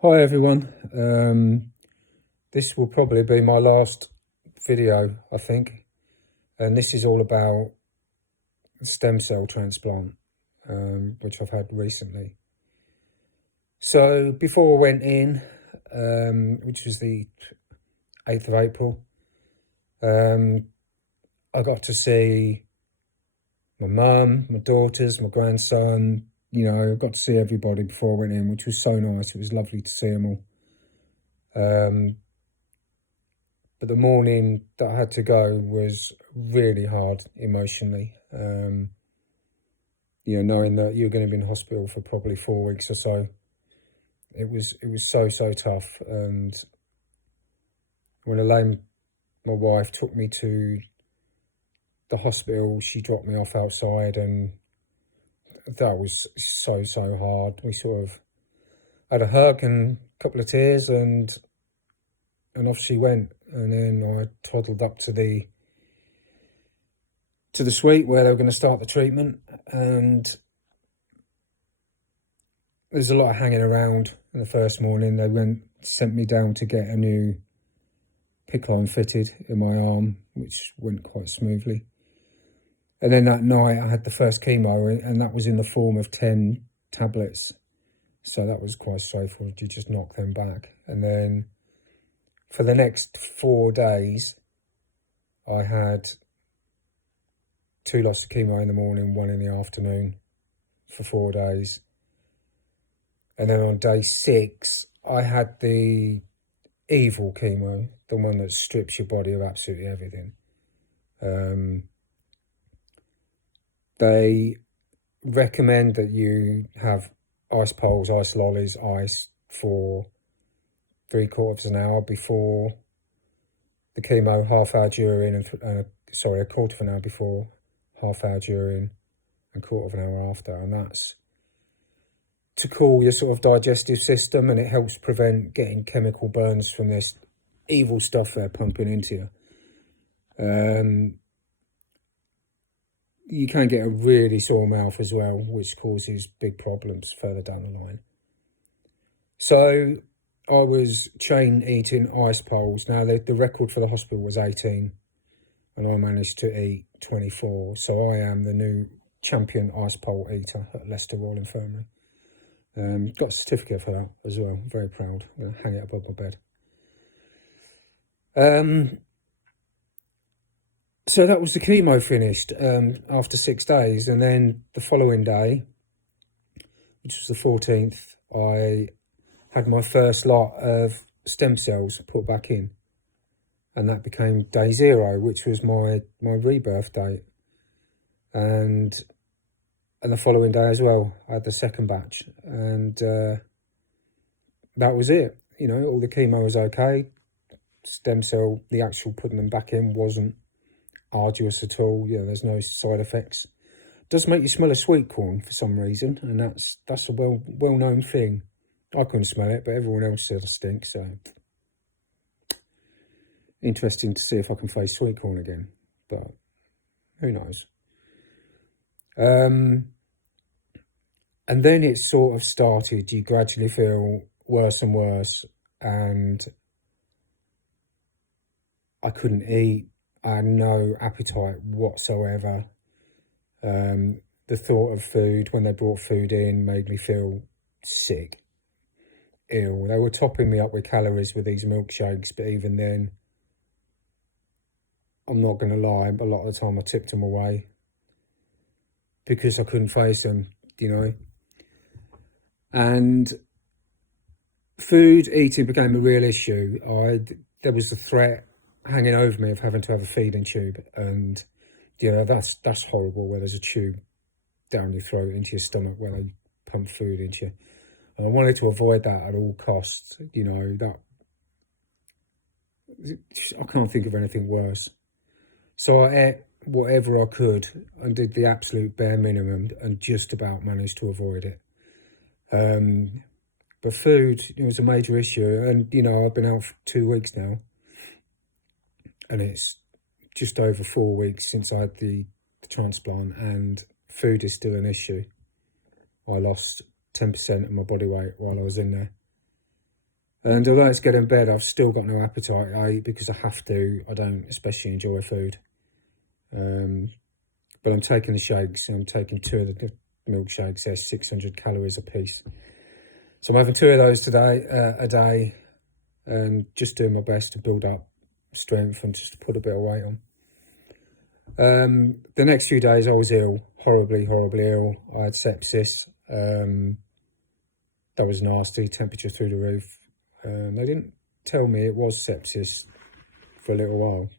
Hi everyone, this will probably be my last video, I think, and this is all about stem cell transplant, which I've had recently. So before I went in, which was the 8th of April, I got to see my mum, my daughters, my grandson. I got to see everybody before I went in, which was so nice. It was lovely to see them all. But the morning that I had to go was really hard emotionally. Knowing that you're going to be in hospital for probably 4 weeks or so, it was so tough. And when Elaine, my wife, took me to the hospital, she dropped me off outside, and that was so hard. We sort of had a hug and a couple of tears, and off she went. And then I toddled up to the suite where they were going to start the treatment, and there's a lot of hanging around. In the first morning, they sent me down to get a new PICC line fitted in my arm, which went quite smoothly. And then that night I had the first chemo, and that was in the form of 10 tablets. So that was quite straightforward. You just knock them back. And then for the next 4 days, I had 2 lots of chemo in the morning, 1 in the afternoon for 4 days. And then on day 6, I had the evil chemo, the one that strips your body of absolutely everything. They recommend that you have ice poles, ice lollies, ice for 3/4 of an hour before the chemo, half hour during, and a 1/4 of an hour before, half hour during, and 1/4 of an hour after. And that's to cool your sort of digestive system, and it helps prevent getting chemical burns from this evil stuff they're pumping into you. You can get a really sore mouth as well, which causes big problems further down the line. So I was chain eating ice poles. Now the record for the hospital was 18, and I managed to eat 24. So I am the new champion ice pole eater at Leicester Royal Infirmary. Got a certificate for that as well. Very proud. I'm going to hang it above my bed. So that was the chemo finished after 6 days. And then the following day, which was the 14th, I had my first lot of stem cells put back in. And that became day 0, which was my rebirth date. And the following day as well, I had the second batch. And that was it. All the chemo was okay. Stem cell, the actual putting them back in wasn't arduous at all. There's no side effects. It does make you smell a sweet corn for some reason, and that's a well-known thing. I couldn't smell it, but everyone else said I stink, so interesting to see if I can face sweet corn again, but who knows. And then it sort of started, you gradually feel worse and worse, and I couldn't eat. I had no appetite whatsoever. The thought of food, when they brought food in, made me feel sick, ill. They were topping me up with calories with these milkshakes, but even then, I'm not going to lie, a lot of the time I tipped them away because I couldn't face them, And food eating became a real issue. There was the threat hanging over me of having to have a feeding tube, and that's horrible, where there's a tube down your throat into your stomach where they pump food into you. And I wanted to avoid that at all costs. That I can't think of anything worse. So I ate whatever I could and did the absolute bare minimum and just about managed to avoid it. But food, was a major issue, and I've been out for 2 weeks now, and it's just over 4 weeks since I had the transplant, and food is still an issue. I lost 10% of my body weight while I was in there. And although it's getting better, I've still got no appetite. I eat because I have to. I don't especially enjoy food. But I'm taking the shakes. I'm taking 2 of the milkshakes. They're 600 calories a piece. So I'm having 2 of those today, a day, and just doing my best to build up strength and just to put a bit of weight on. The next few days I was ill, horribly ill. I had sepsis. That was nasty, temperature through the roof. They didn't tell me it was sepsis for a little while,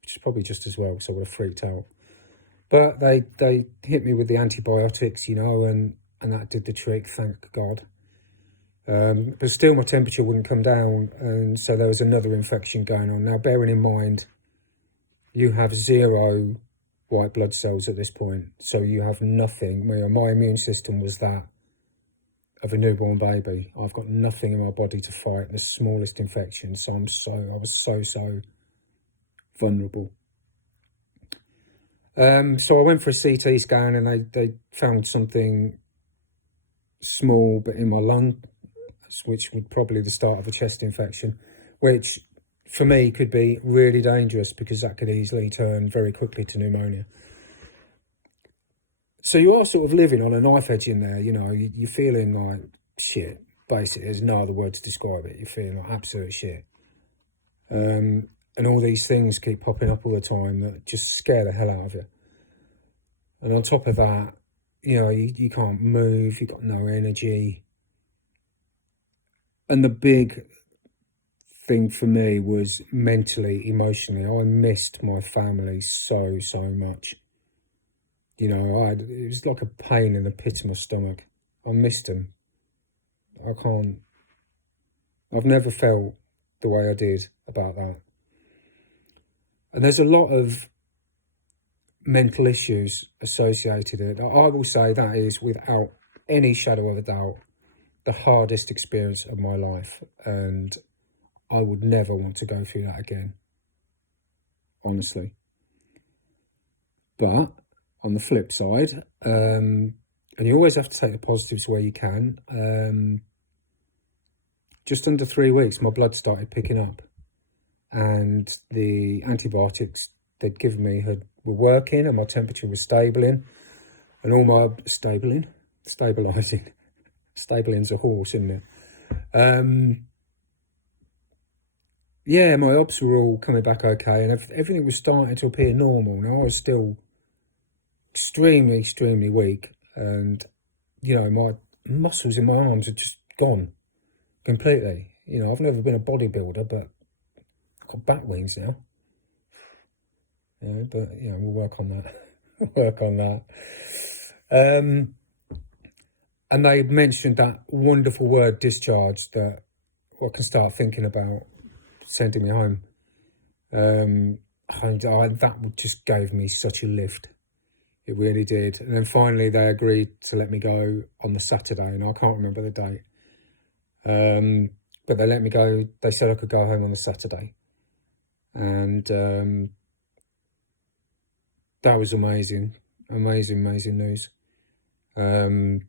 which is probably just as well, because I would have freaked out. But they hit me with the antibiotics, you know, and that did the trick, thank God. But still my temperature wouldn't come down, and so there was another infection going on. Now, bearing in mind, you have 0 white blood cells at this point, so you have nothing. My immune system was that of a newborn baby. I've got nothing in my body to fight the smallest infection, so I was so vulnerable. So I went for a CT scan, and they found something small but in my lung, which would probably the start of a chest infection, which for me could be really dangerous because that could easily turn very quickly to pneumonia. So you are sort of living on a knife edge in there, you know. You're feeling like shit, basically. There's no other word to describe it. You're feeling like absolute shit. And all these things keep popping up all the time that just scare the hell out of you. And on top of that, you know, you can't move, you've got no energy. And the big thing for me was mentally, emotionally. I missed my family so much. You know, it was like a pain in the pit of my stomach. I missed them. I've never felt the way I did about that. And there's a lot of mental issues associated with it. I will say that is, without any shadow of a doubt, the hardest experience of my life. And I would never want to go through that again, honestly. But on the flip side, and you always have to take the positives where you can, just under 3 weeks, my blood started picking up, and the antibiotics they'd given me were working, and my temperature was stabilizing, stabling's a horse, isn't it? Yeah, my obs were all coming back okay, and everything was starting to appear normal. Now, I was still extremely weak, and, you know, my muscles in my arms had just gone completely. You know, I've never been a bodybuilder, but I've got bat wings now. Yeah, but, you know, we'll work on that. And they mentioned that wonderful word, discharge, that I can start thinking about sending me home. And that just gave me such a lift. It really did. And then finally they agreed to let me go on the Saturday, and I can't remember the date. But they let me go. They said I could go home on the Saturday. And that was amazing news. The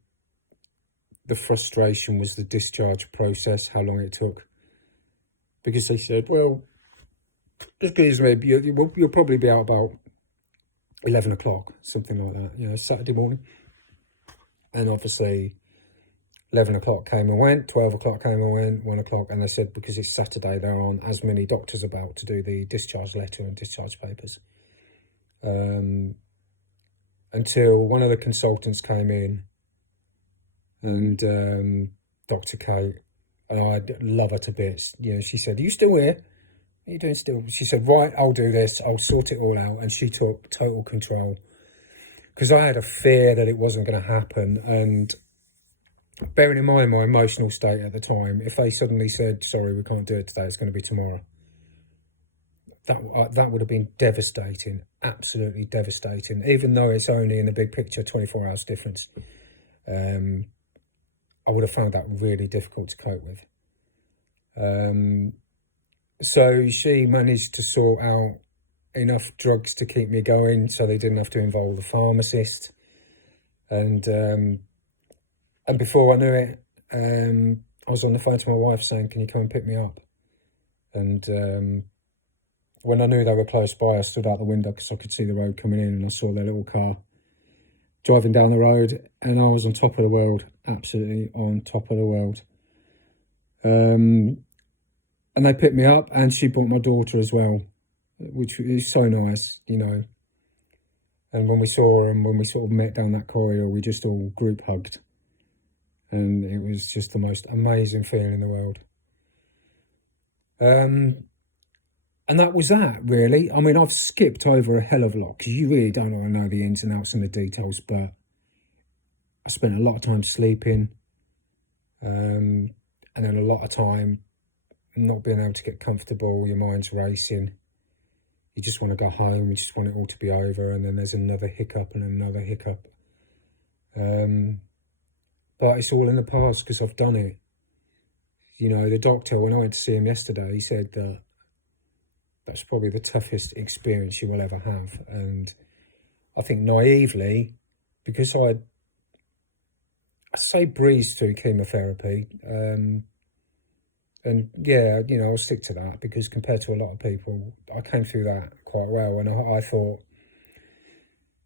frustration was the discharge process, how long it took. Because they said, well, excuse me, you'll probably be out about 11 o'clock, something like that, you know, Saturday morning. And obviously 11 o'clock came and went, 12 o'clock came and went, 1 o'clock, and they said because it's Saturday, there aren't as many doctors about to do the discharge letter and discharge papers. Until one of the consultants came in, and Dr. Kate, and I love her to bits. You know, she said, "Are you still here? What are you doing still?" She said, "Right, I'll do this. I'll sort it all out." And she took total control, because I had a fear that it wasn't going to happen. And bearing in mind my emotional state at the time, if they suddenly said, "Sorry, we can't do it today, it's going to be tomorrow," that would have been devastating, absolutely devastating. Even though it's only in the big picture 24 hours difference, I would have found that really difficult to cope with. So she managed to sort out enough drugs to keep me going, so they didn't have to involve the pharmacist. And before I knew it, I was on the phone to my wife saying, can you come and pick me up? And when I knew they were close by, I stood out the window because I could see the road coming in, and I saw their little car driving down the road, and I was on top of the world, absolutely on top of the world. And they picked me up, and she brought my daughter as well, which is so nice, you know. And when we saw her and when we sort of met down that corridor, we just all group hugged. And it was just the most amazing feeling in the world. And that was that, really. I mean, I've skipped over a hell of a lot because you really don't want to know the ins and outs and the details, but I spent a lot of time sleeping, and then a lot of time not being able to get comfortable. Your mind's racing. You just want to go home. You just want it all to be over, and then there's another hiccup and another hiccup. But it's all in the past because I've done it. You know, the doctor, when I went to see him yesterday, he said that that's probably the toughest experience you will ever have. And I think naively, because I say breezed through chemotherapy, and yeah, you know, I'll stick to that because compared to a lot of people, I came through that quite well. And I thought,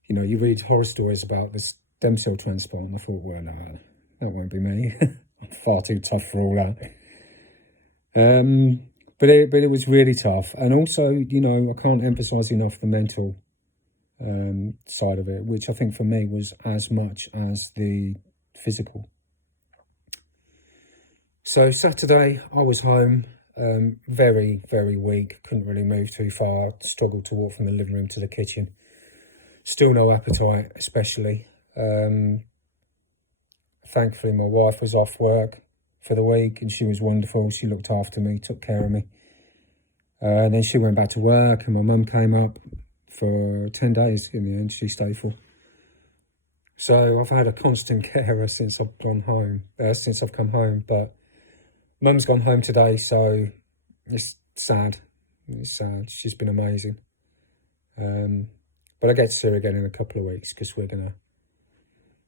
you know, you read horror stories about this stem cell transplant, and I thought, well, no, that won't be me. I'm far too tough for all that. But it was really tough. And also, you know, I can't emphasise enough the mental side of it, which I think for me was as much as the physical. So Saturday, I was home, very, very weak, couldn't really move too far, struggled to walk from the living room to the kitchen. Still no appetite, especially. Thankfully, my wife was off work for the week and she was wonderful. She looked after me, took care of me. And then she went back to work and my mum came up for 10 days in the end. She stayed for. So I've had a constant carer since I've gone home, since I've come home. But Mum's gone home today, so it's sad. It's sad. She's been amazing. But I get to see her again in a couple of weeks because we're gonna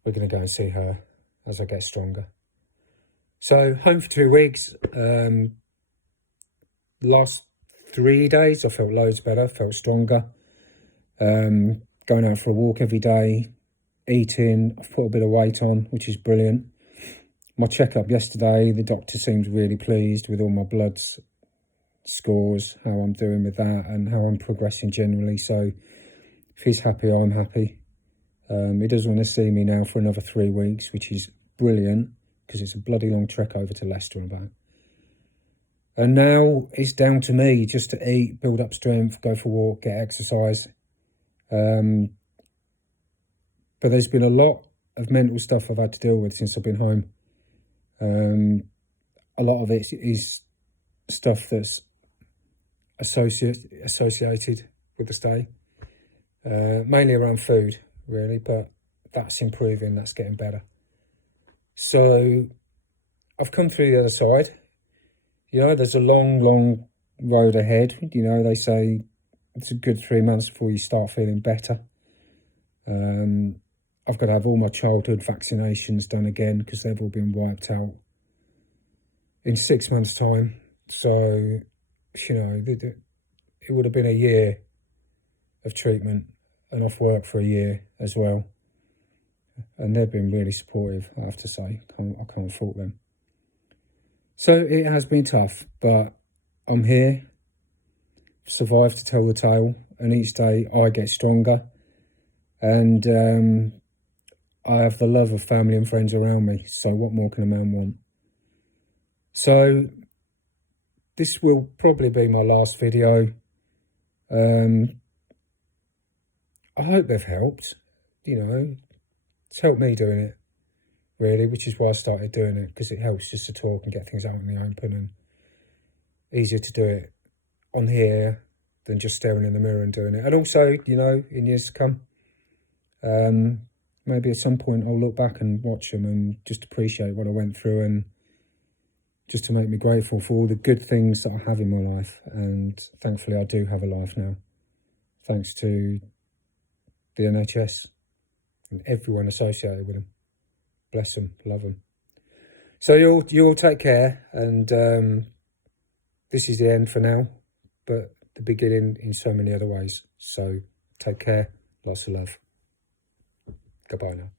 go and see her as I get stronger. So home for 2 weeks. Last 3 days I felt loads better, felt stronger. Going out for a walk every day, eating. I've put a bit of weight on, which is brilliant. My checkup yesterday, the doctor seemed really pleased with all my blood scores, how I'm doing with that and how I'm progressing generally. So if he's happy, I'm happy. He doesn't want to see me now for another 3 weeks, which is brilliant because it's a bloody long trek over to Leicester and back. And now it's down to me just to eat, build up strength, go for a walk, get exercise. But there's been a lot of mental stuff I've had to deal with since I've been home. A lot of it is stuff that's associated with the stay. Mainly around food, really, but that's improving, that's getting better. So I've come through the other side. You know, there's a long, long road ahead. You know, they say it's a good 3 months before you start feeling better. I've got to have all my childhood vaccinations done again because they've all been wiped out in 6 months' time. So, you know, it would have been a year of treatment and off work for a year as well. And they've been really supportive, I have to say. I can't fault them. So it has been tough, but I'm here, survived to tell the tale, and each day I get stronger. And I have the love of family and friends around me, so what more can a man want? So this will probably be my last video. I hope they've helped, you know. It's helped me doing it, really, which is why I started doing it, because it helps just to talk and get things out in the open, and easier to do it on here than just staring in the mirror and doing it. And also, you know, in years to come, maybe at some point I'll look back and watch them and just appreciate what I went through, and just to make me grateful for all the good things that I have in my life. And thankfully I do have a life now, thanks to the NHS and everyone associated with them. Bless them, love them. So you all take care, and this is the end for now, but the beginning in so many other ways. So take care, lots of love. Goodbye now.